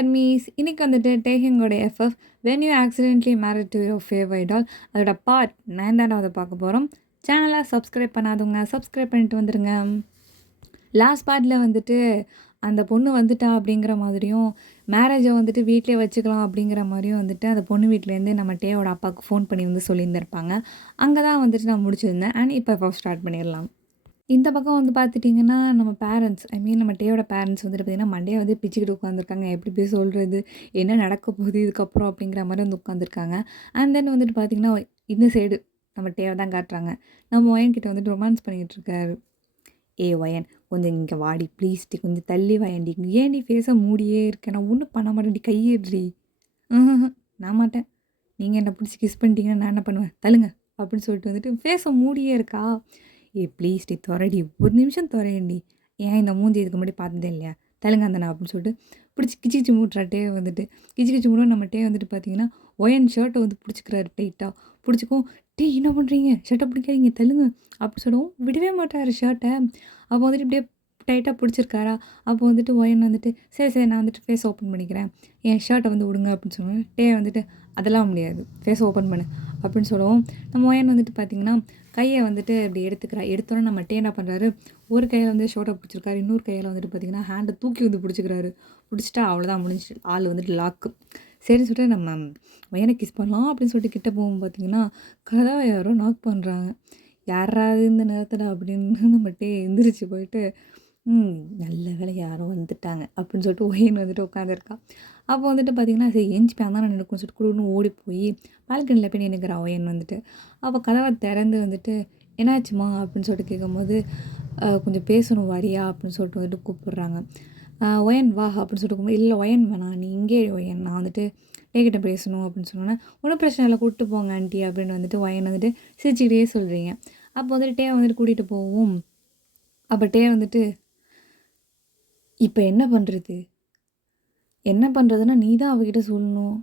அர்மீஸ் இன்னைக்கு வந்துட்டு டேக்கிங்கோட FF when you accidentally married to your favourite all அதோட பார்ட் 9 பார்க்க போகிறோம். சேனலை சப்ஸ்கிரைப் பண்ணாதவங்க சப்ஸ்கிரைப் பண்ணிட்டு வந்துடுங்க. லாஸ்ட் பார்ட்டில் வந்துட்டு அந்த பொண்ணு வந்துட்டா அப்படிங்கிற மாதிரியும் மேரேஜை வந்துட்டு வீட்டிலே வச்சுக்கலாம் அப்படிங்கிற மாதிரியும் வந்துட்டு அந்த பொண்ணு வீட்டிலேருந்து நம்ம டேயோட அப்பாவுக்கு ஃபோன் பண்ணி வந்து சொல்லியிருந்திருப்பாங்க. அங்கே தான் வந்துட்டு நான் முடிச்சிருந்தேன். அண்ட் இப்போ ஸ்டார்ட் பண்ணிடலாம். இந்த பக்கம் வந்து பார்த்துட்டிங்கன்னா நம்ம பேரண்ட்ஸ் நம்ம டேயோட பேரண்ட்ஸ் வந்துட்டு பார்த்திங்கன்னா மண்டே வந்து பிச்சுக்கிட்டு உட்காந்துருக்காங்க. எப்படி போய் சொல்கிறது, என்ன நடக்க போகுது இதுக்கப்புறம் அப்படிங்கிற மாதிரி வந்து உட்காந்துருக்காங்க. அண்ட் தென் வந்துட்டு பார்த்திங்கன்னா இந்த சைடு நம்ம டேவை தான் காட்டுறாங்க. நம்ம ஒயன்கிட்ட வந்துட்டு ரொமான்ஸ் பண்ணிக்கிட்டு இருக்காரு. ஒயன் கொஞ்சம் இங்கே வாடி ப்ளீஸ் டி, கொஞ்சம் தள்ளி வாயண்டி, ஏன்டி ஃபேஸை மூடியே இருக்கேன், நான் ஒன்றும் பண்ண மாட்டேன்டி, கையிடுறி. நான் மாட்டேன், நீங்கள் என்னை பிடிச்சி கிஸ் பண்ணிட்டீங்கன்னா நான் என்ன பண்ணுவேன், தள்ளுங்க அப்படின்னு சொல்லிட்டு வந்துட்டு ஃபேஸை மூடியே இருக்கா. ப்ளீஸ் டி துறடி, ஒரு நிமிஷம் துறையண்டி, ஏன் இந்த மூஞ்சி இதுக்கு முன்னாடி பார்த்ததே இல்லையா, தலுங்க அந்த நான் அப்படின்னு சொல்லிட்டு பிடிச்சி கிச்சு கிச்சு மூட்டுறாட்டே வந்துட்டு கிச்சு கிச்சு மூட நம்மகிட்டே வந்துட்டு பார்த்தீங்கன்னா ஒயன் ஷர்ட்டை வந்து பிடிச்சிக்கிறாரு டைட்டாக. பிடிச்சிக்கும், டே என்ன பண்ணுறீங்க, ஷர்ட்டை பிடிக்காதீங்க தள்ளுங்க அப்படின்னு சொல்லவும் விடவே மாட்டார் ஷர்ட்டை. அப்போ வந்துட்டு இப்படியே டைட்டாக பிடிச்சிருக்காரா. அப்போ வந்துட்டு ஒயன் வந்துட்டு சரி நான் வந்துட்டு ஃபேஸ் ஓப்பன் பண்ணிக்கிறேன், என் ஷர்ட்டை வந்து விடுங்க அப்படின்னு சொல்லுவேன். டே வந்துட்டு அதெல்லாம் முடியாது, ஃபேஸ் ஓப்பன் பண்ணு அப்படின்னு சொல்லவும் நம்ம ஒயன் வந்துட்டு பார்த்திங்கன்னா கையை வந்துட்டு இப்படி எடுத்தோன்னே நம்ம டே என்ன பண்ணுறாரு, ஒரு கையில் வந்து ஷோட்டை பிடிச்சிருக்காரு, இன்னொரு கையில் வந்துட்டு பார்த்திங்கன்னா ஹேண்டை தூக்கி வந்து பிடிச்சிக்கிறாரு. பிடிச்சிட்டா அவ்வளோதான் முடிஞ்சு, ஆள் வந்துட்டு லாக்கு. சரின்னு சொல்லிட்டு நம்ம ஒயனை கிஸ் பண்ணலாம் அப்படின்னு சொல்லிட்டு கிட்டே போகும் பார்த்திங்கன்னா கதவை யாரோ நாக் பண்ணுறாங்க. யாராவது இந்த நேரத்தில் அப்படின்னு நம்ம டே எந்திரிச்சு போயிட்டு நல்ல வேலை யாரோ வந்துட்டாங்க அப்படின்னு சொல்லிட்டு ஒயன் வந்துட்டு உட்காந்துருக்கா. அப்போ வந்துட்டு பார்த்திங்கன்னா சரி ஏஞ்சிப்பேன் தான் நான் நினைக்கும் சொல்லிட்டு குழுன்னு ஓடி போய் பால்கனியில் போய் நினைக்கிறா ஒயன் வந்துட்டு. அப்போ கதவை திறந்து வந்துட்டு என்னாச்சுமா அப்படின்னு சொல்லிட்டு கேட்கும்போது கொஞ்சம் பேசணும் வரியா அப்படின்னு சொல்லிட்டு வந்துட்டு கூப்பிட்றாங்க. ஒயன் வா அப்படின்னு சொல்லிட்டு கூப்பிட்டு, இல்லை ஒயன் வேணாம் நீ இங்கே ஒயன், நான் வந்துட்டு டேக்கிட்ட பேசணும் அப்படின்னு சொன்னோன்னே ஒன்றும் பிரச்சனை இல்லை கூப்பிட்டு போங்க ஆண்டி அப்படின்னு வந்துட்டு ஒயன் வந்துட்டு சிரிச்சுக்கிட்டே சொல்கிறீங்க. அப்போ வந்துட்டு டே வந்துட்டு கூட்டிகிட்டு போவோம். அப்போ டே வந்துட்டு இப்போ என்ன பண்ணுறதுன்னா நீ தான் அவகிட்ட சொல்லணும்.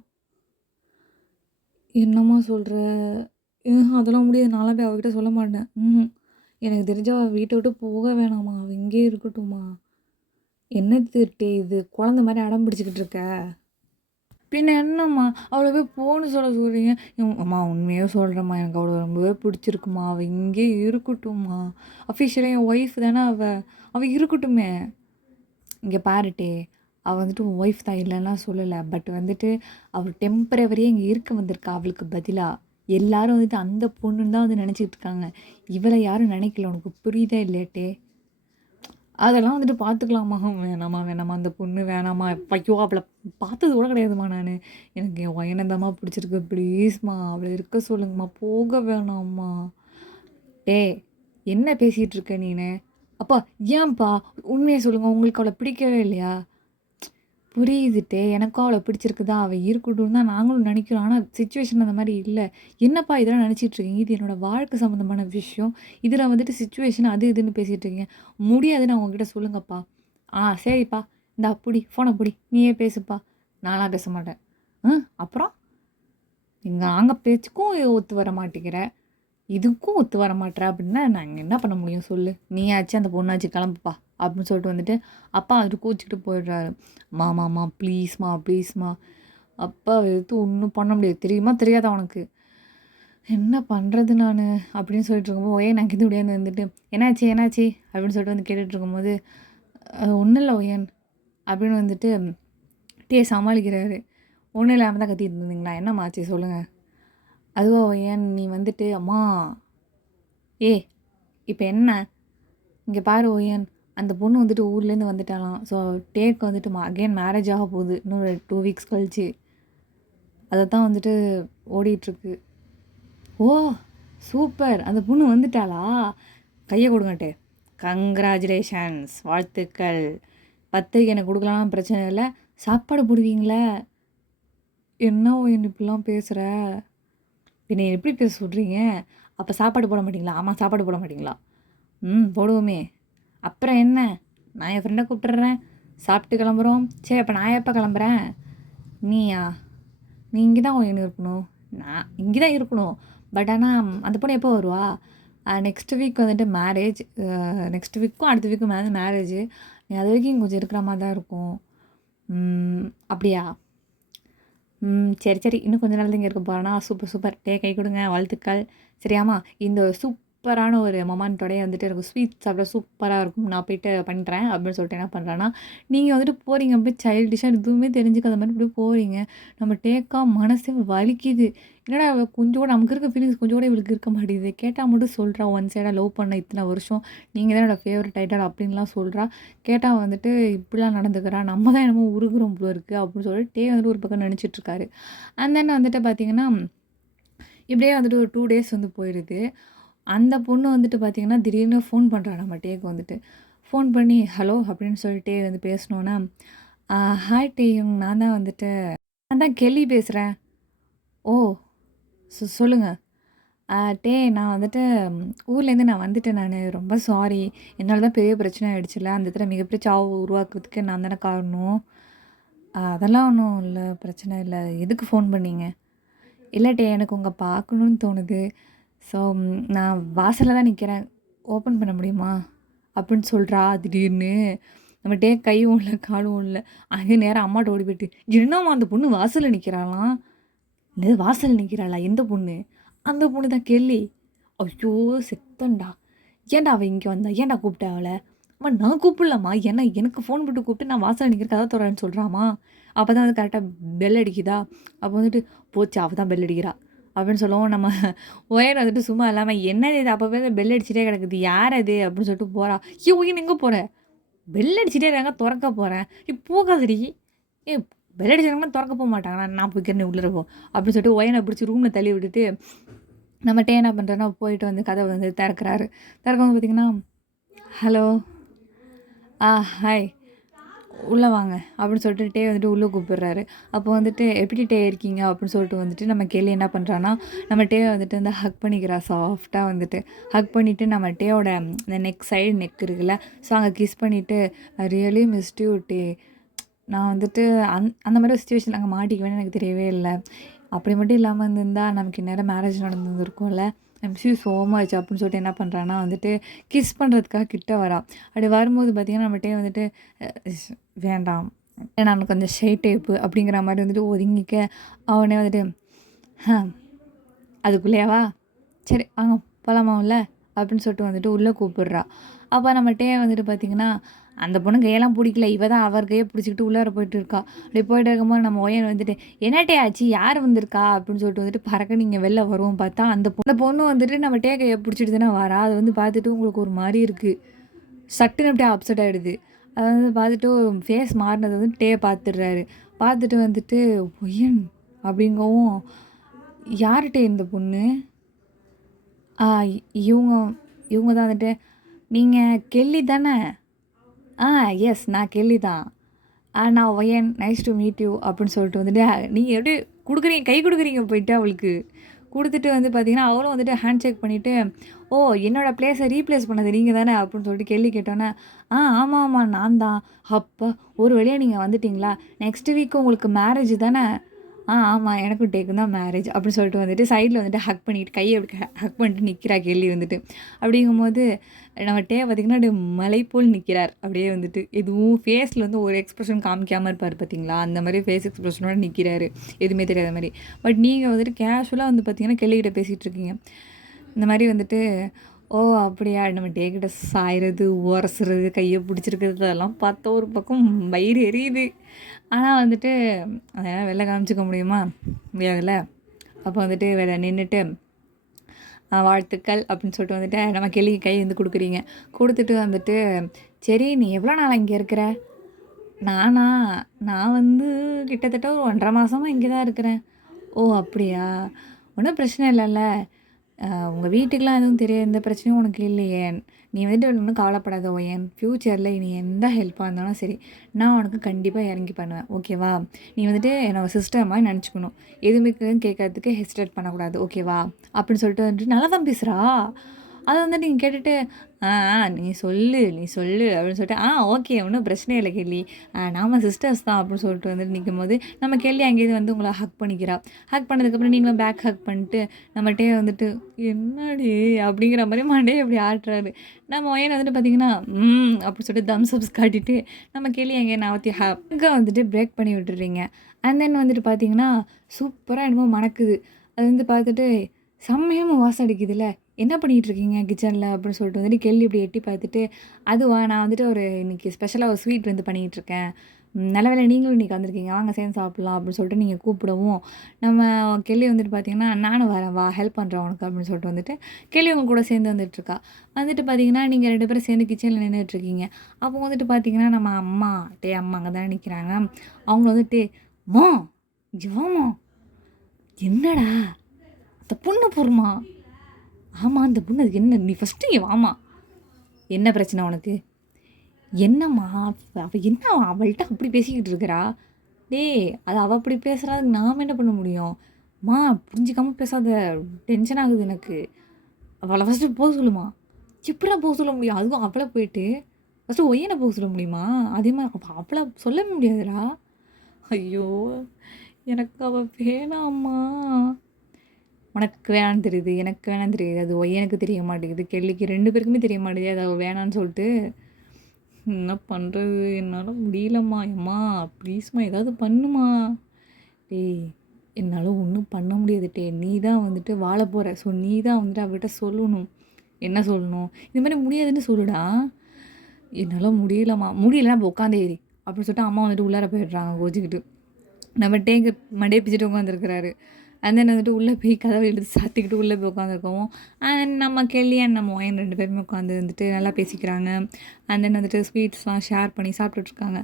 என்னம்மா சொல்கிற, அதெல்லாம் முடியாது, நான்லாம் போய் அவகிட்ட சொல்ல மாட்டேன். எனக்கு தெரிஞ்ச அவள் வீட்டை விட்டு போக வேணாம்மா, அவள் இங்கே இருக்கட்டும்மா. என்னது டே இது குழந்த மாதிரி அடம் பிடிச்சிக்கிட்டு இருக்க, பின்ன என்னம்மா அவளை போய் போன்னு சொல்கிறீங்க. அம்மா உண்மையாக சொல்கிறேம்மா, எனக்கு அவளை ரொம்பவே பிடிச்சிருக்குமா, அவள் இங்கே இருக்கட்டும்மா. அஃபிஷியலாக என் ஒய்ஃப் தானே அவள் இருக்கட்டுமே. இங்கே பாருட்டே, அவள் வந்துட்டு உன் ஒய்ஃப் தான் இல்லைன்னா சொல்லலை, பட் வந்துட்டு அவள் டெம்பரவரியாக இங்கே இருக்க வந்திருக்கா. அவளுக்கு பதிலாக எல்லோரும் வந்துட்டு அந்த பொண்ணுன்னு தான் வந்து நினச்சிக்கிட்டு இருக்காங்க, இவளை யாரும் நினைக்கல. உனக்கு புரியுதா இல்லையாட்டே, அதெல்லாம் வந்துட்டு பார்த்துக்கலாமா, வேணாமா அந்த பொண்ணு வேணாமா, ஐயோ அவளை பார்த்தது கூட கிடையாதுமா நான், எனக்கு என் ஒயனந்தம்மா பிடிச்சிருக்கு, ப்ளீஸ்மா அவளை இருக்க சொல்லுங்கம்மா, போக வேணாம்மா. டே என்ன பேசிகிட்டு இருக்க நீனு, அப்பா ஏன்ப்பா உண்மையை சொல்லுங்கள், உங்களுக்கு அவளை பிடிக்கவே இல்லையா. புரியுதுட்டே, எனக்கும் அவளை பிடிச்சிருக்குதா, அவள் இருக்கட்டும் தான் நாங்களும் நினைக்கிறோம், ஆனால் சிச்சுவேஷன் அந்த மாதிரி இல்லை. என்னப்பா இதெல்லாம் நினச்சிட்ருக்கீங்க, இது என்னோடய வாழ்க்கை சம்மந்தமான விஷயம், இதில் வந்துட்டு சிச்சுவேஷன் அது இதுன்னு பேசிகிட்டு இருக்கீங்க, முடியாதுன்னு அவங்கக்கிட்ட சொல்லுங்கப்பா. சரிப்பா, இந்த அப்படி ஃபோனை பிடி, நீயே பேசுப்பா, நான்லாம் பேச மாட்டேன். அப்புறம் நாங்கள் பேச்சுக்கும் ஒத்து வர மாட்டேங்கிற, இதுக்கும் ஒத்து வர மாட்டேற அப்படின்னா நாங்கள் என்ன பண்ண முடியும் சொல்லு, நீயாச்சு அந்த பொண்ணாச்சு கிளம்புப்பா அப்படின்னு சொல்லிட்டு வந்துட்டு அப்பா வந்துட்டு கோச்சிக்கிட்டு போயிடுறாரு. மாமாம்மா ப்ளீஸ்மா. அப்பா எடுத்து ஒன்றும் பண்ண முடியாது, தெரியுமா தெரியாதா உனக்கு, என்ன பண்ணுறது நான் அப்படின்னு சொல்லிட்டு இருக்கும்போது நான் கிட்ட முடியாது வந்துட்டு என்னாச்சு அப்படின்னு சொல்லிட்டு வந்து கேட்டுட்டு இருக்கும்போது ஒன்றும் இல்லை ஒயன் அப்படின்னு வந்துட்டு டே சமாளிக்கிறாரு. ஒன்றும் இல்லாமல் தான் கத்திட்டு இருந்தீங்களா, என்னம்மாச்சு சொல்லுங்கள். அதுவா ஒயன், நீ வந்துட்டு அம்மா இப்போ என்ன, இங்கே பாரு ஒயன், அந்த பொண்ணு வந்துட்டு ஊர்லேருந்து வந்துட்டாலாம். ஸோ டேக்கு வந்துட்டு அகெயின் மேரேஜ் ஆக போகுது இன்னொரு 2 வீக்ஸ் கழிச்சு, அதை தான் வந்துட்டு ஓடிட்டுருக்கு. ஓ சூப்பர், அந்த பொண்ணு வந்துட்டாளா, கையை கொடுங்கட்டே, கங்க்ராச்சுலேஷன்ஸ், வாழ்த்துக்கள், பத்திரிக்கை எனக்கு கொடுக்கலாம் பிரச்சனை இல்லை, சாப்பாடு போடுவீங்களே. என்ன ஒயன் இப்படிலாம் பேசுகிற, பின்ன எப்படி பேச சொல்கிறீங்க, அப்போ சாப்பாடு போட மாட்டிங்களா. ஆமாம் சாப்பாடு போட மாட்டிங்களா, போடுவோமே, அப்புறம் என்ன, நான் என் ஃப்ரெண்டை கூப்பிட்டுறேன், சாப்பிட்டு கிளம்புறோம். சரி அப்போ நான் எப்போ கிளம்புறேன், நீயா, நீ இங்கே தான் ஒன்று இருக்கணும், நான் இங்கே தான் இருக்கணும், பட் ஆனால் அந்த பொண்ணு எப்போ வருவா, நெக்ஸ்ட் வீக் வந்துட்டு மேரேஜ், நெக்ஸ்ட் வீக்கும் அடுத்த வீக்கும் மேரேஜ், நீ அது வரைக்கும் கொஞ்சம் இருக்கிற மாதிரி தான் இருக்கும். அப்படியா? சரி, சரி. இன்னும் கொஞ்ச நாள் தான் இங்க இருக்க போறேனா? Super, super. கை கொடுங்க. வாழ்த்துக்கள். சரியாம்மா, இந்த சூப்பரான ஒரு மொமெண்ட்டோடயே வந்துட்டு எனக்கு ஸ்வீட் சாப்பிட சூப்பரா இருக்கும். நான் போயிட்டு பண்றேன் அப்படின்னு சொல்லிட்டு என்ன பண்றேன்னா, நீங்க வந்துட்டு போறீங்க அப்படியே சைல்டிஷ்ஷா எதுவுமே தெரிஞ்சுக்காத மாரி அப்படியே போறீங்க. நம்ம டேக்கா மனசே வலிக்குது. என்னடா இவ கொஞ்சம் கூட நமக்கு இருக்க ஃபீலிங்ஸ் கொஞ்சம் கூட இவளுக்கு இருக்க மாட்டேங்குது. கேட்டா மட்டும் சொல்றா, ஒன் சைடா லவ் பண்ண இத்தன வருஷம். நீங்க தான் என்னோட ஃபேவரைட் ஐடால் அப்படின்லாம் சொல்றா. கேட்டா வந்துட்டு இப்படிலாம் நடந்துக்கிறா. நம்ம தான் என்னமோ உருகுறோம் போல இருக்கு அப்படின்னு சொல்லிட்டு வந்துட்டு ஒரு பக்கம் நெனச்சிட்டு இருக்காரு. அண்ட் தென் வந்துட்டு பார்த்தீங்கன்னா, இப்படியே வந்துட்டு ஒரு 2 டேஸ் வந்து போயிடுது. அந்த பொண்ணு வந்துட்டு பார்த்தீங்கன்னா, திடீர்னு ஃபோன் பண்றா நம்ம டேக்கு வந்துட்டு. ஃபோன் பண்ணி, "ஹலோ" அப்படின்னு சொல்லிட்டு வந்து பேசினோன்னா, "ஆ ஹாய் டேயுங், நான் தான் கெல்லி பேசுறேன்." "ஓ! சொல்லுங்க." "டே நான் வந்துட்டு ஊர்லேருந்து நான் வந்துட்டேன் நானு. ரொம்ப சாரி. என்னால தான் பெரிய பிரச்சனை ஆயிடுச்சுல்ல. அந்த இடத்துல மிகப்பெரிய சாவு உருவாக்குறதுக்கு நான் தானே காரணம்." அதெல்லாம் ஒண்ணும் இல்ல. பிரச்சனை இல்ல. எதுக்கு ஃபோன் பண்ணீங்க?" "இல்ல டே எனக்கு உங்கள பார்க்கணும்னு தோணுது. ஸோ நான் வாசல்ல தான் நிக்கிறேன். ஓப்பன் பண்ண முடியுமா?" அப்படின்னு சொல்றா திடீர்னு. நம்ம டே கையும் இல்ல, காலும் இல்ல. அங்கே நேரா அம்மாட்ட ஓடி போயிட்டு, "என்னம்மா அந்த பொண்ணு வாசல்ல நிக்கிறாளாம்." "என்னது வாசல்ல நிக்கிறாளா? எந்த பொண்ணு?" "அந்த பொண்ணு தான் கெல்லி." ஐயோ! செத்தேன்டா. "ஏன்டா அவ இங்க வந்தா? ஏன்டா கூப்பிட்ட அவள?" "அம்மா நான் கூப்பிடலம்மா. ஏன்னா எனக்கு ஃபோன் போட்டு கூப்பிட்டு நான் வாசல்ல நிக்கிறேன் கதவ தொறன்னு சொல்றாம்மா." அப்ப தான் வந்து கரெக்ட்டா பெல் அடிக்குதா. அப்போ வந்துட்டு, "போச்சு அவ தான் பெல் அடிக்கிறா." அப்படின்னு சொல்லவும் நம்ம ஒயர் வந்துட்டு சும்மா இல்லாம, "என்னது இது அப்பவே பெல் அடிச்சுட்டே கிடக்குது. யார் அது?" அப்படின்னு சொல்லிட்டு போறா. "ஏய் ஒயின் எங்க போற?" "பெல் அடிச்சுட்டே இருக்காங்க தொறக்க போறேன்." "ஏய் போகாதடி." "ஏய் பெல் அடிச்சாங்கன்னா தொறக்க மாட்டாங்களா? நான் போய்க்கிறேன் நீ உள்ளார போ." அப்படின்னு சொல்லிட்டு ஒயன பிடிச்சு ரூம்ல தள்ளி விட்டுட்டு, நம்ம டே என்ன பண்றோன்னா, போயிட்டு வந்து கதவ வந்து திறக்கிறாரு. திறக்கவும் பார்த்தீங்கன்னா, "ஹலோ. ஹாய். உள்ள வாங்க." அப்படின்னு சொல்லிட்டு டே வந்துட்டு உள்ள கூப்பிடுறாரு. அப்போ வந்துட்டு, "எப்படி டே இருக்கீங்க?" அப்படின்னு சொல்லிட்டு வந்துட்டு நம்ம கேலி என்ன பண்றான்னா, நம்ம டேவ வந்துட்டு வந்து ஹக் பண்ணிக்கிறா சாஃப்ட்டா வந்துட்டு. ஹக் பண்ணிட்டு நம்ம டேவோட இந்த சைடு நெக் இருக்குல்ல, ஸோ அங்க கிஸ் பண்ணிட்டு, "ஐ ரியலி மிஸ்ட் யூ டே. நான் வந்துட்டு அந்த மாரி ஒரு சிச்சுவேஷன்ல அங்க மாட்டிக்குவேன்னு எனக்கு தெரியவே இல்ல. அப்படி மட்டும் இல்லாம இருந்திருந்தா நமக்கு இந்நேரம் மேரேஜ் நடந்திருக்கும்ல. I miss you so much." அப்படின்னு சொல்லிட்டு என்ன பண்றான்னா வந்துட்டு, கிஸ் பண்றதுக்காக கிட்ட வரா. அப்படி வரும்போது பார்த்தீங்கன்னா, நம்ம டே வந்துட்டு, அ ஸ் "வேண்டாம். நான் கொஞ்சம் ஷை டைப்பு." அப்படிங்கிற மாரி வந்துட்டு ஒதுங்கிக்க, அவனே வந்துட்டு, "ஹ அதுக்குள்ளேயேவா? சரி வாங்க போலாமா உள்ள?" அப்படின்னு சொல்லிட்டு வந்துட்டு உள்ள கூப்பிடுறா. அப்ப நம்ம டே வந்துட்டு பார்த்தீங்கன்னா, அந்த பொண்ணு கையெல்லாம் புடிக்கல. இவ தான் அவர் கைய பிடிச்சுக்கிட்டு உள்ளார போயிட்டு இருக்கா. அப்படி போயிட்டு இருக்கும்போது நம்ம ஒயன் வந்துட்டு, "என்ன டே ஆச்சு? யார் வந்திருக்கா?" அப்படின்னு சொல்லிட்டு வந்துட்டு பறக்க நீங்க வெளில வருவோம் பார்த்தா, அந்த பொண்ணு வந்துட்டு நம்ம டே கைய பிடிச்சிட்டு தானே வரா. அத வந்து பார்த்துட்டு உங்களுக்கு ஒரு மாரி இருக்கு. சட்டுன்னு அப்படியே அப்செட் ஆயிடுது. அத வந்து பார்த்துட்டு ஃபேஸ் மாறுனத வந்து டே பார்த்துடுறாரு. பார்த்துட்டு வந்துட்டு, "ஒயன்" அப்படிங்கவும், "யாரு டே இந்த பொண்ணு?" "ஆ இவுங்க இவுங்க தான் வந்துட்டு, நீங்க கெல்லி தானே?" எஸ் நான் கெல்லி தான். நான் ஒயன் நைஸ் டூ மீட் யூ." அப்படின்னு சொல்லிட்டு வந்துட்டு, நீங்க அப்படியே குடுக்குறீங்க, கை குடுக்குறீங்க போயிட்டு அவளுக்கு. குடுத்துட்டு வந்து பார்த்தீங்கன்னா, அவளும் வந்துட்டு ஹேண்ட் ஷேக் பண்ணிட்டு, "ஓ! என்னோட பிளேஸ ரீப்ளேஸ் பண்ணது நீங்க தானே?" அப்படின்னு சொல்லிட்டு கேள்வி கேட்டோன்னே, ஆமா, ஆமா நான் தான்." "அப்பா! ஒரு வழியா நீங்க வந்துட்டீங்களா? நெக்ஸ்ட் வீக் உங்களுக்கு மேரேஜ் தானே?" ஆமா எனக்கும் டேக்கும் தான் மேரேஜ்." அப்படின்னு சொல்லிட்டு வந்துட்டு சைட்ல வந்துட்டு ஹக் பண்ணிட்டு கைய அப்படி ஹக் பண்ணிட்டு நிக்கிறா கேள்வி வந்துட்டு. அப்படிங்கும்போது நம்ம டே பார்த்தீங்கன்னா, அப்படியே மலை போல் நிற்கிறார். அப்படியே வந்துட்டு எதுவும் ஃபேஸ்ல வந்து ஒரு எக்ஸ்பிரஷன் காமிக்காம இருப்பார் பார்த்தீங்களா? அந்த மாரி ஃபேஸ் எக்ஸ்பிரஷனோட நிற்கிறாரு. எதுவுமே தெரியாத மாரி. பட் நீங்க வந்துட்டு கேஷுவலா வந்து பார்த்தீங்கன்னா, கெல்லிகிட்ட பேசிட்டு இருக்கீங்க. இந்த மாரி வந்துட்டு, "ஓ! அப்படியா?" நம்ம டே கிட்ட சாய்றது, உரசுறது, கைய பிடிச்சிருக்கிறது அதெல்லாம் பார்த்தா ஒரு பக்கம் வயிறு எரியுது. ஆனா வந்துட்டு, அதெல்லாம் வெளில காமிச்சுக்க முடியுமா? முடியாதுல்ல. அப்போ வந்துட்டு நின்னுட்டு, வாழ்த்துக்கள் அப்படின்னு சொல்லிட்டு வந்துட்டு நம்ம கிளிக்கு கை வந்து குடுக்குறீங்க. குடுத்துட்டு வந்துட்டு, "சரி நீ எவ்வளோ நாளா இங்க இருக்கிற?" "நானா? நான் வந்து கிட்டத்தட்ட ஒரு 1 1/2 மாசமா இங்க தான் இருக்கிறேன்." "ஓ! அப்படியா? ஒண்ணும் பிரச்சனை இல்லல்ல. உங்க வீட்டுக்குலாம் எதுவும் எந்த பிரச்சனையும் உனக்கு இல்லையே? நீ வந்துட்டு ஒண்ணும் கவலைப்படாத ஒயன். ஃப்யூச்சர்ல நீ எந்த ஹெல்ப்பா இருந்தாலும் சரி, நான் உனக்கு கண்டிப்பா இறங்கி பண்ணுவேன். ஓகேவா? நீ வந்துட்டு என்னோட சிஸ்டர் மாரி நெனச்சுக்கணும். எதுவுமே கேட்கறதுக்கு ஹெசிடேட் பண்ணக்கூடாது. ஓகேவா?" அப்படின்னு சொல்லிட்டு வந்துட்டு நல்லா தான் பேசுறா. அதை வந்துட்டு நீங்கள் கேட்டுட்டு ஆ நீ சொல்லு நீ சொல்லு அப்படின்னு சொல்லிட்டு ஓகே ஒன்றும் பிரச்சனை இல்லை கேள்வி நாம சிஸ்டர்ஸ் தான் அப்படின்னு சொல்லிட்டு வந்துட்டு நிற்கும் போது நம்ம கேள்வி அங்கேயிருந்து வந்து உங்களை ஹக் பண்ணிக்கிறா. ஹக் பண்ணதுக்கப்புறம் நீங்களும் பேக் ஹக் பண்ணிட்டு நம்மகிட்டே வந்துட்டு என்னடி அப்படிங்கிற மாதிரி மண்டையை அப்படி ஆட்டுறாரு. நம்ம பையன் வந்துட்டு பார்த்தீங்கன்னா அப்படின்னு சொல்லிட்டு தம்ஸ் அப்ஸ் காட்டிட்டு நம்ம கேள்வி அங்கே நவத்தி ஹாப்గా வந்துட்டு பிரேக் பண்ணி விட்டுறீங்க. அண்ட் தென் வந்துட்டு பார்த்தீங்கன்னா சூப்பராக என்னமோ மணக்குது. அது வந்து பார்த்துட்டு செம்மையாக வாசம் அடிக்குதுல்ல, என்ன பண்ணிகிட்டு இருக்கீங்க கிச்சனில் அப்படின்னு சொல்லிட்டு வந்துட்டு கேள்வி இப்படி எட்டி பார்த்துட்டு, அதுவா நான் வந்துட்டு ஒரு இன்னைக்கு ஸ்பெஷலாக ஒரு ஸ்வீட் வந்து பண்ணிகிட்ருக்கேன். நல்ல வேளை நீங்களும் இன்றைக்கி வந்திருக்கீங்க, வாங்க சேர்ந்து சாப்பிட்லாம் அப்படின்னு சொல்லிட்டு நீங்கள் கூப்பிடவும், நம்ம கேள்வி வந்துட்டு பார்த்தீங்கன்னா நானும் வரேன் வா ஹெல்ப் பண்ணுறேன் உனக்கு அப்படின்னு சொல்லிட்டு வந்துட்டு கேள்வி உங்க கூட சேர்ந்து வந்துட்டுருக்கா. வந்துட்டு பார்த்தீங்கன்னா நீங்கள் 2 பேரும் சேர்ந்து கிச்சனில் நின்றுட்டுருக்கீங்க. அப்போ வந்துட்டு பார்த்தீங்கன்னா நம்ம அம்மா அங்கே தானே நிற்கிறாங்க. அவங்க வந்துட்டு மா ஜாமா என்னடா அந்த பொண்ணு பொறுமா ஆமாம் அந்த பொண்ணு அதுக்கு என்ன நீ ஃபஸ்ட்டு இங்கே வாமா என்ன பிரச்சனை உனக்கு என்னம்மா அவள் என்ன அவள்கிட்ட அப்படி பேசிக்கிட்டு இருக்கிறா டேய் அது அவள் அப்படி பேசுகிறா அதுக்கு நாம் என்ன பண்ண முடியும் மா புரிஞ்சிக்காமல் பேசாத டென்ஷன் ஆகுது எனக்கு அவளை ஃபஸ்ட்டு போக சொல்லுமா எப்படா போக சொல்ல முடியும் அதுவும் அவளை போயிட்டு ஃபஸ்ட்டு ஒய்யனை போக சொல்ல முடியுமா அதே மாதிரி அவளை சொல்ல முடியாதுடா ஐயோ எனக்கு அவள் வேணாம்மா உனக்கு வேணான்னு தெரியுது எனக்கு வேணான்னு தெரியுது அது எனக்கு தெரிய மாட்டேங்குது கேள்விக்கு 2 பேருக்குமே தெரிய மாட்டேங்குது அது அவள் வேணான்னு சொல்லிட்டு என்ன பண்ணுறது என்னால் முடியலம்மா எம்மா ப்ளீஸ்மா ஏதாவது பண்ணுமா டேய் என்னால் ஒன்றும் பண்ண முடியாது நீ தான் வந்துட்டு வாழ போகிற ஸோ நீ தான் வந்துட்டு அவகிட்ட சொல்லணும் என்ன சொல்லணும் இந்த மாதிரி முடியாதுன்னு சொல்லுடா என்னால் முடியலம்மா முடியலன்னா இப்போ உட்காந்து ஏறி அப்படின்னு சொல்லிட்டு அம்மா வந்துட்டு உள்ளார போயிடுறாங்க கோச்சிக்கிட்டு நம்ம டேங்கு மண்டே பிச்சுட்டு உட்காந்துருக்கிறாரு. அந்த வந்துட்டு உள்ளே போய் கதவை எடுத்து சாத்திக்கிட்டு உள்ளே போய் உட்காந்துருக்கோம். அண்ட் நம்ம கேள்வி அண்ட் நம்ம ஒயன் 2 பேருமே உட்காந்து வந்துட்டு நல்லா பேசிக்கிறாங்க. அண்ட் தென் வந்துட்டு ஸ்வீட்ஸ்லாம் ஷேர் பண்ணி சாப்பிட்டுட்ருக்காங்க.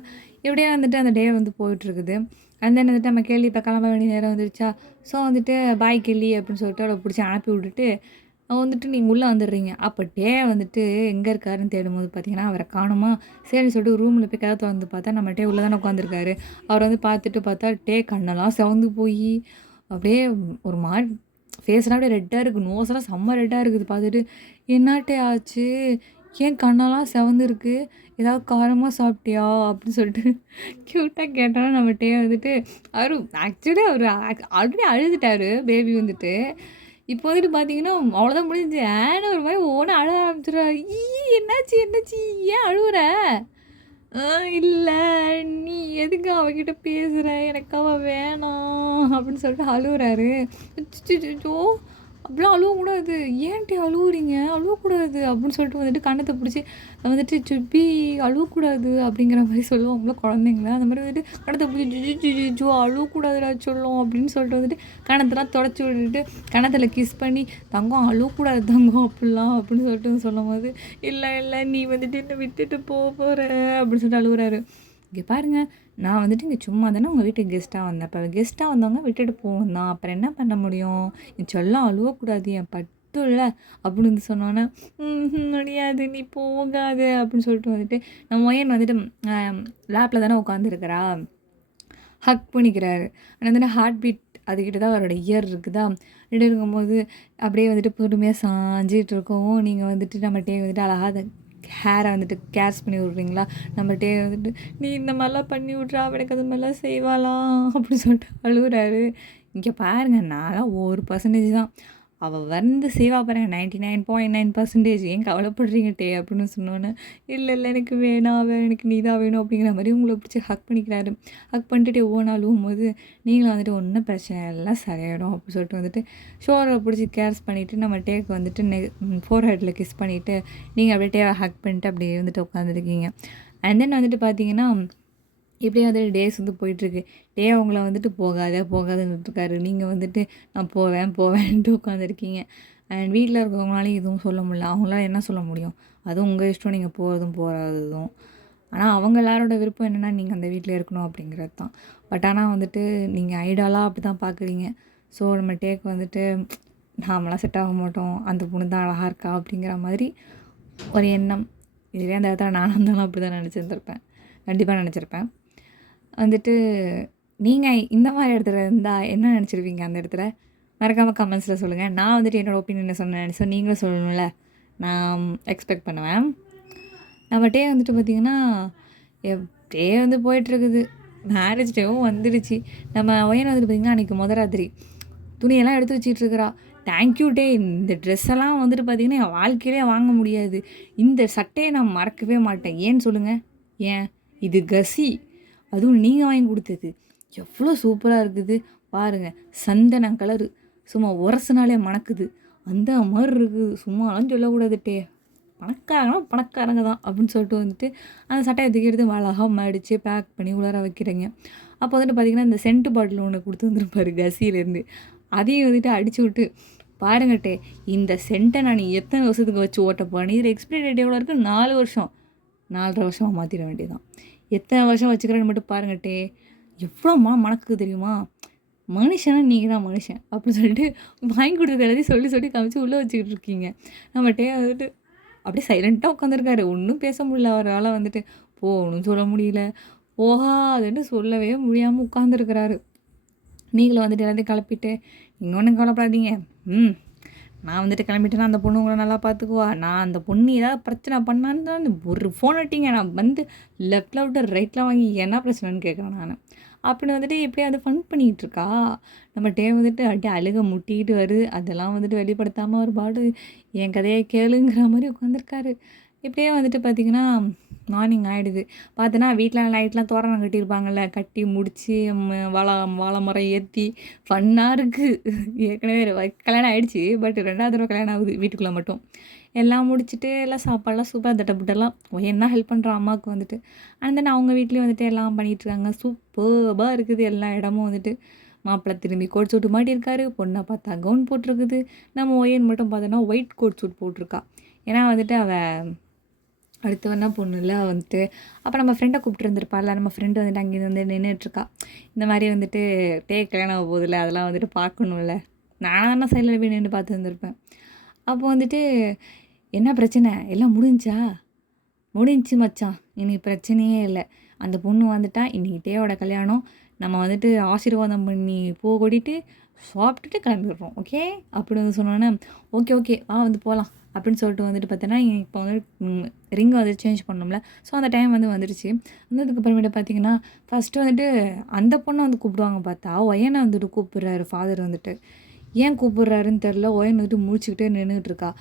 இப்படியே வந்துட்டு அந்த டே வந்து போயிட்டுருக்குது. அண்ட் தென் வந்துட்டு நம்ம கேள்வி இப்போ கிளம்ப வேண்டிய நேரம் வந்துருச்சா. ஸோ வந்துட்டு பாய் கேள்வி அப்படின்னு சொல்லிட்டு அவளை பிடிச்சி அனுப்பி விட்டுட்டு வந்துட்டு நீங்கள் உள்ளே வந்துடுறீங்க. அப்போ டே வந்துட்டு எங்கே இருக்காருன்னு தேடும்போது பார்த்தீங்கன்னா அவரை காணுமா. சரின்னு சொல்லிட்டு ரூமில் போய் கதை திறந்து பார்த்தா நம்ம டே உள்ளே தானே உட்காந்துருக்காரு. அவரை வந்து பார்த்துட்டு பார்த்தா டே கண்ணெல்லாம் செவந்து போய் அப்படியே ஒரு மாதிரி ஃபேஸ்லாம் அப்படியே ரெட்டாக இருக்குது. நோஸெல்லாம் செம்ம ரெட்டாக இருக்குது. பார்த்துட்டு என்னாட்டே ஆச்சு ஏன் கண்ணெல்லாம் செவந்துருக்கு ஏதாவது காரமாக சாப்பிட்டியா அப்படின்னு சொல்லிட்டு க்யூட்டாக கேட்டாலும் நம்ம டே வந்துட்டு அவர் ஆக்சுவலி அவர் ஆல்ரெடி அழுதுட்டார் பேபி வந்துட்டு. இப்போ வந்துட்டு பார்த்தீங்கன்னா அவ்வளோதான் முடிஞ்சு ஏன்னு ஒரு மாதிரி ஓன அழ ஆரம்பிச்சிடுறா. என்னாச்சு என்னாச்சு ஏன் அழுகுற இல்லை நீ எதுக்கு அவகிட்ட பேசுகிற எனக்கு அவள் வேணாம் அப்படின்னு சொல்லிட்டு அழுகுறாரு. அச்சோ அப்படிலாம் அழுவக்கூடாது ஏன்ட்டி அழுவுறீங்க அழுவக்கூடாது அப்படின்னு சொல்லிட்டு வந்துட்டு கண்ணத்தை பிடிச்சி வந்துட்டு சுப்பி அழுவக்கூடாது அப்படிங்கிற மாதிரி சொல்லுவாங்களோ குழந்தைங்கள. அந்த மாதிரி வந்துட்டு கண்ணத்தை பிடிச்சி ஜோ அழுவக்கூடாதுடா சொல்லும் அப்படின்னு சொல்லிட்டு வந்துட்டு கணத்தெல்லாம் தொடச்சி விட்டுட்டு கணத்தில் கிஸ் பண்ணி தங்கம் அழுவக்கூடாது தங்கம் அப்படிலாம் அப்படின்னு சொல்லிட்டு சொல்லும் போது இல்லை நீ வந்துட்டு என்னை விட்டுட்டு போகிற அப்படின்னு சொல்லிட்டு அழுகுறாரு. இங்கே பாருங்கள் நான் வந்துட்டு இங்கே சும்மா தானே உங்கள் வீட்டுக்கு கெஸ்ட்டாக வந்தேன். இப்போ கெஸ்ட்டாக வந்தவங்க விட்டுட்டு போகும் தான் அப்புறம் என்ன பண்ண முடியும் என் சொல்லம் அழுவக்கூடாது என் பட்டு இல்லை அப்படின்னு வந்து சொன்னோன்னே முடியாது நீ போகாது அப்படின்னு சொல்லிட்டு வந்துட்டு நம்ம ஒயன் வந்துட்டு லேப்பில் தானே உட்காந்துருக்கிறா ஹக் பண்ணிக்கிறாரு. ஆனால் வந்துட்டு ஹார்ட் பீட் அதுக்கிட்ட தான் அவரோட இயர் இருக்குதா ரெண்டு இருக்கும்போது அப்படியே வந்துட்டு பொறுமையாக சாஞ்சிட்டு இருக்கவும் நீங்கள் வந்துட்டு நம்மகிட்டே வந்துட்டு அழகாக ஹேரை வந்துட்டு கேர்ஸ் பண்ணி விட்றீங்களா. நம்மகிட்டே வந்துட்டு நீ இந்த மாதிரிலாம் பண்ணி விட்றா அவனுக்கு அது மாதிரிலாம் செய்வாளாம் அப்படின்னு சொல்லிட்டு அழுகுறாரு. இங்கே பாருங்கள் நான்லாம் 1% தான் அவள் வந்து செய்வா பாருங்க 99.9% ஏன் கவலைப்படுறீங்க அப்படின்னு சொன்னோன்னே இல்லை எனக்கு வேணாம் எனக்கு நீ தான் வேணும் அப்படிங்கிற மாதிரி உங்களை பிடிச்சி ஹக் பண்ணிக்கிறாரு. ஹக் பண்ணிட்டு ஒவ்வொரு நாள் போகும்போது நீங்களும் வந்துட்டு ஒன்றும் பிரச்சனை எல்லாம் சரியாயிடும் அப்படின்னு சொல்லிட்டு வந்துட்டு ஷோரை பிடிச்சி கேர்ஸ் பண்ணிவிட்டு நம்ம டேக்கு வந்துட்டு ஃபோர் ஹெட்டில் கிஸ் பண்ணிவிட்டு நீங்கள் அப்படியே டேவை ஹக் பண்ணிட்டு அப்படியே வந்துட்டு உட்காந்துருக்கீங்க. அண்ட் தென் வந்துட்டு பார்த்தீங்கன்னா இப்படியே வந்துட்டு டேஸ் வந்து போயிட்டுருக்கு. டே அவங்கள வந்துட்டு போகாதுன்னு இருக்காரு. நீங்கள் வந்துட்டு நான் போவேன்ட்டு உட்காந்துருக்கீங்க. அண்ட் வீட்டில் இருக்கிறவங்களாலையும் எதுவும் சொல்ல முடியல. அவங்களால என்ன சொல்ல முடியும் அதுவும் உங்கள் இஷ்டம் நீங்கள் போகாததும். ஆனால் அவங்க எல்லாரோட விருப்பம் என்னென்னா நீங்கள் அந்த வீட்டில் இருக்கணும் அப்படிங்கிறது தான். பட் ஆனால் வந்துட்டு நீங்கள் ஐடாலாக அப்படி தான் பார்க்குறீங்க. ஸோ நம்ம டேக்கு வந்துட்டு நாமெல்லாம் செட் ஆக மாட்டோம் அந்த பொண்ணு தான் அழகாக இருக்கா அப்படிங்கிற மாதிரி ஒரு எண்ணம். இதுவே அந்த இடத்துல நானாக இருந்தாலும் அப்படி தான் நினச்சிருந்துருப்பேன். கண்டிப்பாக நினச்சிருப்பேன். வந்துட்டு நீங்கள் இந்த மாதிரி இடத்துல இருந்தால் என்ன நினச்சிருப்பீங்க அந்த இடத்துல மறக்காமல் கமெண்ட்ஸில் சொல்லுங்கள். நான் வந்துட்டு என்னோடய ஒப்பீனியனை சொன்னேன். ஸோ நீங்களும் சொல்லணும்ல நான் எக்ஸ்பெக்ட் பண்ணுவேன். நம்ம டே வந்துட்டு பார்த்திங்கன்னா டே வந்து போயிட்டுருக்குது. மேரேஜ் டேவும் வந்துடுச்சு. நம்ம ஒயன் வந்துட்டு பார்த்திங்கன்னா அன்றைக்கி ராத்திரி துணியெல்லாம் எடுத்து வச்சிட்ருக்கிறா. தேங்க்யூ டே, இந்த ட்ரெஸ்ஸெல்லாம் வந்துட்டு பார்த்திங்கன்னா என் வாழ்க்கையிலே வாங்க முடியாது. இந்த சட்டையை நான் மறக்கவே மாட்டேன். ஏன்னு சொல்லுங்கள்? ஏன், இது கசி, அதுவும் நீங்கள் வாங்கி கொடுத்தது. எவ்வளோ சூப்பராக இருக்குது பாருங்கள். சந்தனம் கலரு, சும்மா உரசுனாலே மணக்குது. அந்த மாதிரி இருக்குது. சும்மாலாம் சொல்லக்கூடாது டே, பணக்காரங்க தான் அப்படின்னு சொல்லிட்டு வந்துட்டு அந்த சட்டையை தூக்கிட்டு அழகாக மடித்து பேக் பண்ணி உள்ளார வைக்கிறேங்க. அப்போ வந்துட்டு பார்த்திங்கன்னா இந்த சென்ட் பாட்டில் ஒன்று கொடுத்து வந்துருப்பாரு கசியிலேருந்து. அதையும் வந்துட்டு அடிச்சு விட்டு, பாருங்கட்டே, இந்த சென்ட்டை நான் எத்தனை வருஷத்துக்கு வச்சு ஓட்ட போகிறேன், இதில் எக்ஸ்பிரி டேட் எவ்வளோ இருக்குது? 4 வருஷம், 4.5 வருஷமாக மாற்றிட வேண்டியதான். எத்தனை வருஷம் வச்சுக்கிறேன்னு மட்டும் பாருங்கட்டே, எவ்வளோ மணக்குது தெரியுமா? மனுஷனா நீங்கள் தான் மனுஷன் அப்படின்னு சொல்லிட்டு வாங்கி கொடுத்தது எல்லாத்தையும் சொல்லி சொல்லி காமிச்சு உள்ளே வச்சுக்கிட்டு இருக்கீங்க. நம்மகிட்டே வந்துட்டு அப்படியே சைலண்ட்டாக உட்காந்துருக்காரு. ஒன்றும் பேச முடியல அவரால். வந்துட்டு போகணும்னு சொல்ல முடியல, போகாதுன்னு சொல்லவே முடியாமல் உட்காந்துருக்கிறாரு. நீங்களும் வந்துட்டு எல்லாத்தையும் கிளப்பிட்டு, நீங்கள் ஒன்றும் கவலைப்படாதீங்க, நான் வந்துட்டு கிளம்பிட்டேன்னா அந்த பொண்ணு உங்களை நல்லா பார்த்துக்குவா. நான் அந்த பொண்ணு ஏதாவது பிரச்சனை பண்ணான்னு தான் ஒரு ஃபோன் அட்டிங்க, நான் வந்து லெஃப்டில் விட்டு ரைட்டில் வாங்கி என்ன பிரச்சனைன்னு கேட்குறேன் நான். அப்படின்னு வந்துட்டு எப்படியாவது ஃபன் பண்ணிகிட்டு இருக்கா. நம்ம டே வந்துட்டு அப்படியே அழுக முட்டிக்கிட்டு வருது. அதெல்லாம் வந்துட்டு வெளிப்படுத்தாமல் ஒரு பாடு என் கதையை கேளுங்கிற மாதிரி உட்காந்துருக்காரு. இப்படியே வந்துட்டு பார்த்திங்கன்னா மார்னிங் ஆகிடுது. பார்த்தோன்னா வீட்டில் நைட்லாம் தோரணம் கட்டியிருப்பாங்கள்ல, கட்டி முடித்து வாழை மரம் ஏற்றி ஃபன்னாக இருக்குது. ஏற்கனவே கல்யாணம் ஆகிடுச்சு, பட் 2வது தடவை கல்யாணம் ஆகுது வீட்டுக்குள்ளே மட்டும். எல்லாம் முடிச்சுட்டு எல்லாம் சாப்பாடெலாம் சூப்பராக தட்டப்புட்டெல்லாம் என்ன ஹெல்ப் பண்ணுறோம் அம்மாவுக்கு வந்துட்டு. அண்ட் தென் அவங்க வீட்லேயும் வந்துட்டு எல்லாம் பண்ணிகிட்ருக்காங்க. சூப்பராக இருக்குது எல்லா இடமும். வந்துட்டு மாப்பிள்ளை திரும்பி கோட் சூட்டு மாட்டியிருக்காரு, பொண்ணை பார்த்தா கவுன் போட்டிருக்குது. நம்ம ஒயன் மட்டும் பார்த்தோன்னா ஒயிட் கோட் சூட் போட்டிருக்கா. ஏன்னா வந்துட்டு அவள் அடுத்து வேணா பொண்ணு இல்லை வந்துட்டு. அப்போ நம்ம ஃப்ரெண்டை கூப்பிட்டுருந்துருப்பாள். நம்ம ஃப்ரெண்டு வந்துட்டு அங்கேருந்து வந்து நின்றுட்டுருக்கா. இந்த மாதிரி வந்துட்டு கல்யாணம் ஆக போதில்ல, அதெல்லாம் வந்துட்டு பார்க்கணும்ல. நானாக சைடில் போய் நின்று பார்த்து வந்துருப்பேன். அப்போ வந்துட்டு என்ன பிரச்சனை, எல்லாம் முடிஞ்சு மச்சான், இன்றைக்கி பிரச்சனையே இல்லை. அந்த பொண்ணு வந்துட்டா, இன்றைக்கி டேவோட கல்யாணம். நம்ம வந்துட்டு ஆசீர்வாதம் பண்ணி பூ கொட்டிட்டு சாப்பிட்டுட்டு கிளம்பிடுறோம், ஓகே அப்படி வந்து சொன்னோன்னே ஓகே வந்து போகலாம் அப்படின்னு சொல்லிட்டு வந்துட்டு பார்த்தோன்னா, இப்போ வந்து ரிங்கை வந்து சேஞ்ச் பண்ணோம்ல. ஸோ அந்த டைம் வந்து வந்துடுச்சு. வந்ததுக்கு அப்புறமேட்டு பார்த்திங்கன்னா ஃபஸ்ட்டு வந்துட்டு அந்த பொண்ணை வந்து கூப்பிடுவாங்க. பார்த்தா ஒயனை வந்துட்டு கூப்பிட்றாரு ஃபாதர். வந்துட்டு ஏன் கூப்பிட்றாருன்னு தெரில. ஒயன் வந்துட்டு முடிச்சுக்கிட்டே நின்றுட்டுருக்கா.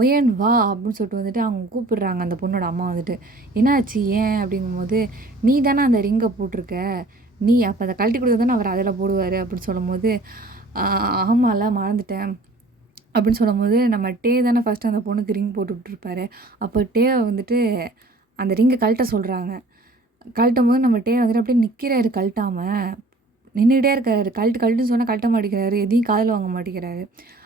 ஒயன் வா அப்படின்னு சொல்லிட்டு வந்துட்டு அவங்க கூப்பிடுறாங்க. அந்த பொண்ணோட அம்மா வந்துட்டு, என்னாச்சு ஏன் அப்படிங்கும்போது, நீ தானே அந்த ரிங்கை போட்டிருக்க, நீ அப்போ அதை கழட்டி கொடுத்தா தானே அவர் அதில் போடுவார் அப்படின்னு சொல்லும்போது, ஆமாம்ல மறந்துட்டேன் அப்படின்னு சொல்லும்போது, நம்ம டே தானே ஃபஸ்ட்டு அந்த பொண்ணுக்கு ரிங் போட்டு விட்ருப்பாரு. அப்போ டேவை வந்துட்டு அந்த ரிங்கை கழட்ட சொல்கிறாங்க. கழட்டும் போது நம்ம டே வந்துட்டு அப்படியே நிற்கிறாரு, கழட்டாமல் நின்றுக்கிட்டே இருக்காரு. கழட்டுன்னு சொன்னால் கழட்ட மாட்டேங்கிறாரு, எதையும் காதில் வாங்க மாட்டேங்கிறாரு.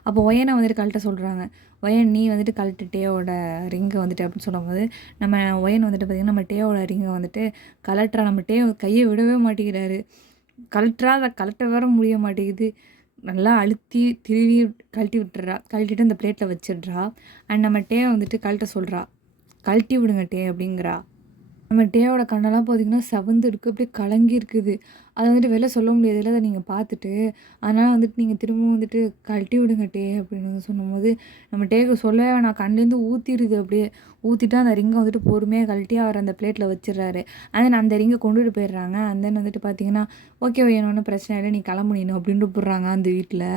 அப்போ ஒயனை வந்துட்டு கழட்ட சொல்கிறாங்க. ஒயன் நீ வந்துட்டு கழட்டு டேவோட ரிங்கை வந்துட்டு அப்படின்னு சொல்லும்போது, நம்ம ஒயன் வந்துட்டு பார்த்திங்கன்னா நம்ம டேவோட ரிங்கை வந்துட்டு கலட்டுறா. நம்ம டே கையை விடவே மாட்டேங்கிறாரு. அதை கலட்ட வேற முடிய மாட்டேங்குது. நல்லா அழுத்தி திருவி கழட்டி விட்டுறா. கழட்டிட்டு அந்த பிளேட்டில் வச்சிடுறா. அண்ட் நம்ம டே வந்துட்டு கழட்ட சொல்கிறா. கழட்டி விடுங்க டே அப்படிங்கிறா. நம்ம டேவோட கண்ணெல்லாம் பார்த்திங்கன்னா செவந்து இருக்குது, அப்படியே கலங்கி இருக்குது. அதை வந்துட்டு வெளில சொல்ல முடியாதுல்ல, அதை நீங்கள் பார்த்துட்டு. அதனால் வந்துட்டு நீங்கள் திரும்பவும் வந்துட்டு கழட்டி விடுங்க டே அப்படின்னு வந்து சொன்னும்போது, நம்ம டேக்கு சொல்லவே வேணாம், கண்லேருந்து ஊற்றிடுது. அப்படியே ஊற்றிட்டு அந்த ரிங்கை வந்துட்டு பொறுமையாக கழட்டி அவர் அந்த பிளேட்டில் வச்சிடுறாரு. அண்ட் அந்த ரிங்கை கொண்டுட்டு போயிடுறாங்க. அண்ட் தென் வந்துட்டு பார்த்தீங்கன்னா ஓகே ஒன்றும் பிரச்சனை இல்லை, நீ கிளம்புனீனு அப்படின்ட்டு போடுறாங்க அந்த வீட்டில்.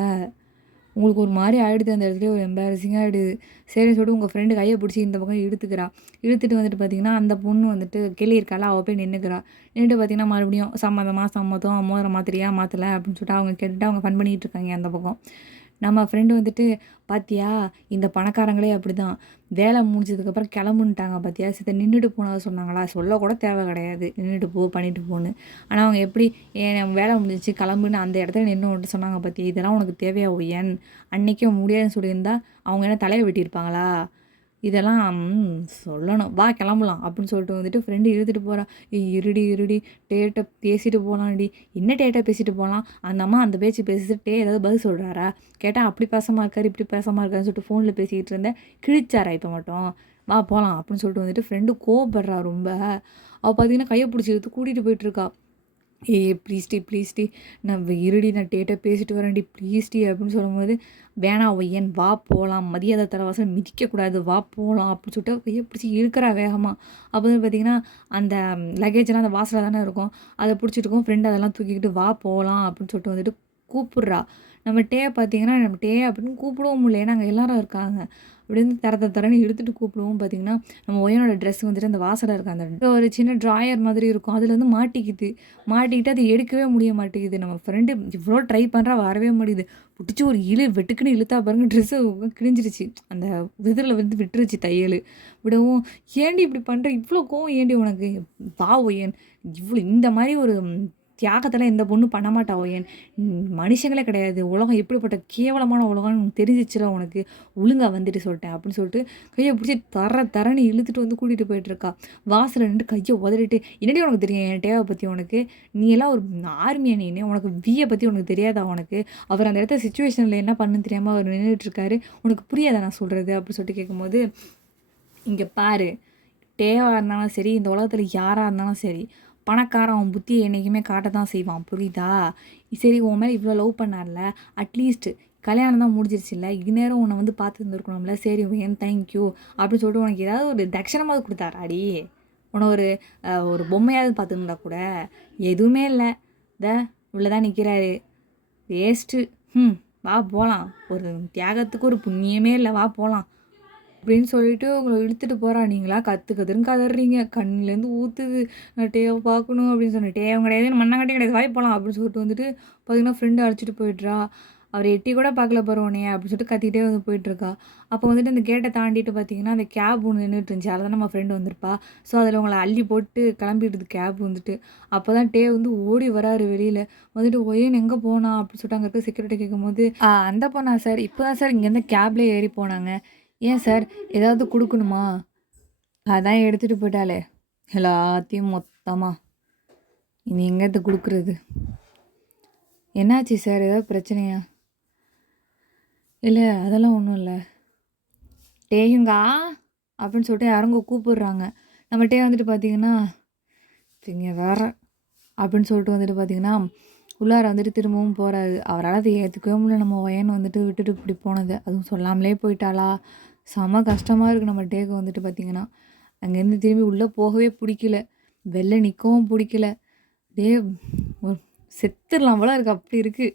உங்களுக்கு ஒரு மாதிரி ஆகிடுது. அந்த இடத்துல ஒரு எம்பாரசிங்காக ஆகிடுது. சரி சொல்லிட்டு உங்கள் ஃப்ரெண்டு கையை பிடிச்சி இந்த பக்கம் இழுத்துட்டு வந்துட்டு பார்த்திங்கன்னா அந்த பொண்ணு வந்துட்டு கிளி இருக்கால, அவள் போய் நின்றுக்கிறா. நின்றுட்டு பார்த்திங்கன்னா மறுபடியும் சம்மதம் மோதிரம் மாத்திரையா மாற்றலை அப்படின்னு சொல்லிட்டு அவங்க கேட்டுட்டு அவங்க ஃபன் பண்ணிகிட்டு இருக்காங்க அந்த பக்கம். நம்ம ஃப்ரெண்டு வந்துட்டு, பார்த்தியா இந்த பணக்காரங்களே அப்படி தான், வேலை முடிஞ்சதுக்கப்புறம் கிளம்புன்ட்டாங்க பார்த்தியா, சித்த நின்றுட்டு போனதாக சொன்னாங்களா, சொல்லக்கூட தேவை கிடையாது, நின்றுட்டு போ பண்ணிட்டு போன்னு. ஆனால் அவங்க எப்படி வேலை முடிஞ்சிச்சு கிளம்புன்னு அந்த இடத்துல நின்று வந்துட்டு சொன்னாங்க பார்த்தியா, இதெல்லாம் உனக்கு தேவையா ஒய்யன், அன்றைக்கே முடியாதுன்னு சொல்லியிருந்தா அவங்க என்ன தலையை வெட்டியிருப்பாங்களா, இதெல்லாம் சொல்லணும், வா கிளம்பலாம் அப்படின்னு சொல்லிட்டு வந்துட்டு ஃப்ரெண்டு இழுத்துட்டு போகிறா. இருடி டேட்டை பேசிட்டு போகலாம்டி. என்ன டேட்டை பேசிட்டு போகலாம், அந்த அம்மா அந்த பேச்சு பேசிட்டு டே ஏதாவது பதில் சொல்கிறாரா, கேட்டால் அப்படி பேசாமல் இருக்காரு இப்படி பேசாமல் இருக்காருன்னு சொல்லிட்டு ஃபோனில் பேசிக்கிட்டு இருந்தேன், கிழிச்சாரா இப்போ மட்டும், வா போகலாம் அப்படின்னு சொல்லிட்டு வந்துட்டு ஃப்ரெண்டு கோவப்படுறா ரொம்ப. அவள் பார்த்தீங்கன்னா கையை பிடிச்சி எடுத்து கூட்டிகிட்டு போயிட்டுருக்கா. ஏய் ப்ளீஸ் டி நான் இருடி நான் டேட்ட பேசிட்டு வரேன்டி ப்ளீஸ் டி அப்படின்னு சொல்லும்போது, வேணாம் ஒய்யன் வா போலாம். மரியாதை தரவாசல் மிதிக்கக்கூடாது. வா போலாம் அப்படின்னு சொல்லிட்டு கைய பிடிச்சி இழுக்கிறா வேகமா. அப்போ வந்து பார்த்தீங்கன்னா, அந்த லக்கேஜ்லாம் அந்த வாசல்ல தானே இருக்கும். அத பிடிச்சிட்டு இருக்கும். ஃப்ரெண்ட் அதெல்லாம் தூக்கிக்கிட்டு வா போலாம் அப்படின்னு சொல்லிட்டு வந்துட்டு கூப்பிட்றா. நம்ம டேய பார்த்தீங்கன்னா, நம்ம டே அப்படின்னு கூப்பிடவும் முடியல. ஏன்னா அங்க எல்லாரும் இருக்காங்க. அப்படின்னு தரன்னு இழுத்துட்டு கூப்பிடுவோம் பார்த்தீங்கன்னா, நம்ம ஒய்யனோட ட்ரெஸ் வந்துட்டு அந்த வாசல்ல இருக்க அந்த ஒரு சின்ன ட்ராயர் மாதிரி இருக்கும். அதுல வந்து மாட்டிக்கிது. மாட்டிக்கிட்டு அது எடுக்கவே முடிய மாட்டேங்குது. நம்ம ஃப்ரெண்டு இவ்வளோ ட்ரை பண்ணுறா வரவே மாட்டேங்குது. புடிச்சு ஒரு வெட்டுக்குன்னு இழுத்தா பாருங்க ட்ரெஸ்ஸு கிழிஞ்சிருச்சு. அந்த இதில வந்து விட்டுருச்சு தையலு. விடவும் "ஏன்டி இப்படி பண்ற? இவ்வளோ கோவம் ஏன்டி உனக்கு? வா ஒயன் இந்த மாரி ஒரு தியாகத்தெல்லாம் எந்த பொண்ணும் பண்ண மாட்டா ஒயன். மனுஷங்களே கிடையாது. உலகம் எப்படிப்பட்ட கேவலமான உலகம்னு உனக்கு தெரிஞ்சிச்சுல உனக்கு. ஒழுங்கா வந்துட்டு சொல்லிட்டேன்." அப்படின்னு சொல்லிட்டு கைய பிடிச்சி தரன்னு இழுத்துட்டு வந்து கூட்டிட்டு போயிட்டுருக்கா. வாசல்ல நின்னுட்டு கைய உதறிட்டு, "என்னடி உனக்கு தெரியும் என் டேவ பத்தி உனக்கு? நீ எல்லாம் ஒரு ஆர்மியா நீனு? உனக்கு விய பத்தி உனக்கு தெரியாதா உனக்கு? அவர் அந்த இடத்துல சிச்சுவேஷன்ல என்ன பண்ணுன்னு தெரியாம அவர் நின்னுட்டுருக்காரு. உனக்கு புரியாதா நான் சொல்றது?" அப்படின்னு சொல்லிட்டு கேட்கும்போது, "இங்க பாரு, டேவா இருந்தாலும் சரி, இந்த உலகத்துல யாரா இருந்தாலும் சரி, பணக்காரன் அவன் புத்திய என்னைக்குமே காட்ட தான் செய்வான். புரியுதா? சரி உன் மேல இவ்ளோ லவ் பண்ணார்ல, அட்லீஸ்ட் கல்யாணம் தான் முடிஞ்சிருச்சுல்ல, இந்நேரம் உன்ன வந்து பார்த்துருந்துருக்கணும்ல. சரி ஏன் தேங்க்யூ அப்படின்னு சொல்லிட்டு உனக்கு ஏதாவது ஒரு தட்சணமாவது குடுத்தாராடி? உன்ன ஒரு பொம்மையாவது பார்த்துருந்தா கூட, எதுவுமே இல்ல. இவ்ளோ தான் நிக்கிறாரு. வேஸ்ட்டு. வா போலாம். ஒரு தியாகத்துக்கு ஒரு புண்ணியமே இல்ல. வா போலாம்." அப்படின்னு சொல்லிட்டு உங்கள இழுத்துட்டு போறா. நீங்களா கத்து கத்துன்னு கதறீங்க. கண்ணுலேருந்து ஊத்துது. நான் டேவ பார்க்கணும் அப்படின்னு சொன்னேன். டேவும் கிடையாது, மண்ணாங்கட்டியும் கிடையாது. வாய் போலாம் அப்படின்னு சொல்லிட்டு வந்துட்டு பார்த்தீங்கன்னா, ஃப்ரெண்டு அழைச்சிட்டு போயிட்றா. அவர் எட்டி கூட பார்க்கல பாரு உன்னைய அப்படின்னு சொல்லிட்டு கத்திக்கிட்டே வந்து போயிட்டுருக்கா. அப்போ வந்துட்டு அந்த கேட்ட தாண்டிட்டு பார்த்தீங்கன்னா, அந்த கேப் ஒண்ணு நின்னுட்டு இருந்துச்சு. அதில தான் நம்ம ஃப்ரெண்டு வந்திருப்பா. ஸோ அதில உங்கள அள்ளி போட்டு கிளம்பிடுது கேப் வந்துட்டு. அப்போ தான் டே வந்து ஓடி வராரு வெளியில. வந்துட்டு "ஒயன் எங்க போனா?" அப்படின்னு சொல்லிட்டு அங்க இருக்க செக்யூரிட்டி கேட்கும்போது, அந்த பொண்ணா சார்? இப்போ தான் சார் இங்கேருந்து கேப்ல ஏறி போனாங்க." "ஏன் சார் ஏதாவது குடுக்கணுமா?" "அதான் எடுத்துட்டு போயிட்டாளே எல்லாத்தையும் மொத்தமா. இனி எங்கேருந்து குடுக்குறது?" "என்னாச்சு சார்? ஏதாவது பிரச்சனையா?" "இல்ல அதெல்லாம் ஒண்ணும் இல்ல." "டேயுங்கா" அப்படின்னு சொல்லிட்டு யாருங்க கூப்பிடுறாங்க. நம்ம டே வந்துட்டு பார்த்தீங்கன்னா, "இவங்க வேற" அப்படின்னு சொல்லிட்டு வந்துட்டு பார்த்தீங்கன்னா, உள்ளார வந்துட்டு திரும்பவும் போறாரு. அவரால அத ஏத்துக்கவே முடியல. நம்ம ஒயன் வந்துட்டு விட்டுட்டு இப்படி போனது. அதுவும் சொல்லாமலே போயிட்டாளா? செம கஷ்டமா இருக்கு நம்ம டேக்கு வந்துட்டு பார்த்தீங்கன்னா. அங்கேருந்து திரும்பி உள்ள போகவே புடிக்கல. வெளில நிக்கவும் புடிக்கல. அப்படியே ஒரு செத்துரலாம் போல இருக்கு. அப்படி இருக்கு.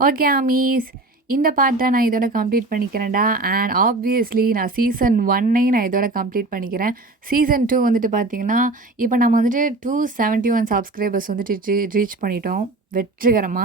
ஓகே அமீஸ். இந்த பார்ட்ட நான் இதோட கம்ப்ளீட் பண்ணிக்கிறேன்டா. அண்ட் ஆப்வியஸ்லி நான் சீசன் 1ஐயும் நான் இதோட கம்ப்ளீட் பண்ணிக்கிறேன். சீசன் 2 வந்துட்டு பார்த்தீங்கன்னா, இப்போ நம்ம வந்துட்டு 271 சப்ஸ்கிரைபர்ஸ் வந்துட்டு ரீச் பண்ணிட்டோம் வெற்றிகரமா.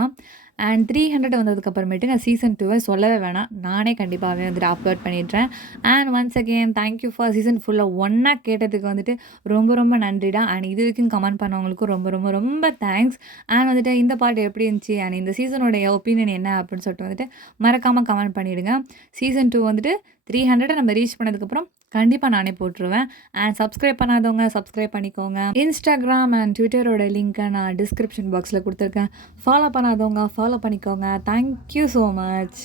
அண்ட் 300 வந்ததுக்கப்புறமேட்டு நான் சீசன் 2வ சொல்லவே வேணாம். நானே கண்டிப்பாவே வந்துட்டு அப்லோட் பண்ணிடுறேன். And once again thank you for season ஃபுல்லா ஒண்ணா கேட்டதுக்கு வந்துட்டு ரொம்ப நன்றிடா. அண்ட் இது வரைக்கும் கமெண்ட் பண்ணவங்களுக்கும் ரொம்ப தேங்க்ஸ். அண்ட் வந்துட்டு இந்த பாட்டு எப்படி இருந்துச்சு? அண்ட் இந்த சீசனோடைய ஒப்பீனியன் என்ன? அப்படின்னு சொல்லிட்டு வந்துட்டு மறக்காம கமெண்ட் பண்ணிடுங்க. சீசன் 2 வந்துட்டு 300 நம்ம ரீச் பண்ணதுக்கப்புறம் கண்டிப்பா நானே போட்டுருவேன். அண்ட் சப்ஸ்கிரைப் பண்ணாதவங்க சப்ஸ்கிரைப் பண்ணிக்கோங்க. Instagram அண்ட் Twitterரோட லிங்க்க நான் டிஸ்கிரிப்ஷன் பாக்ஸ்ல குடுத்துருக்கேன். ஃபாலோ பண்ணாதவங்க ஃபாலோ பண்ணிக்கோங்க. Thank you so much.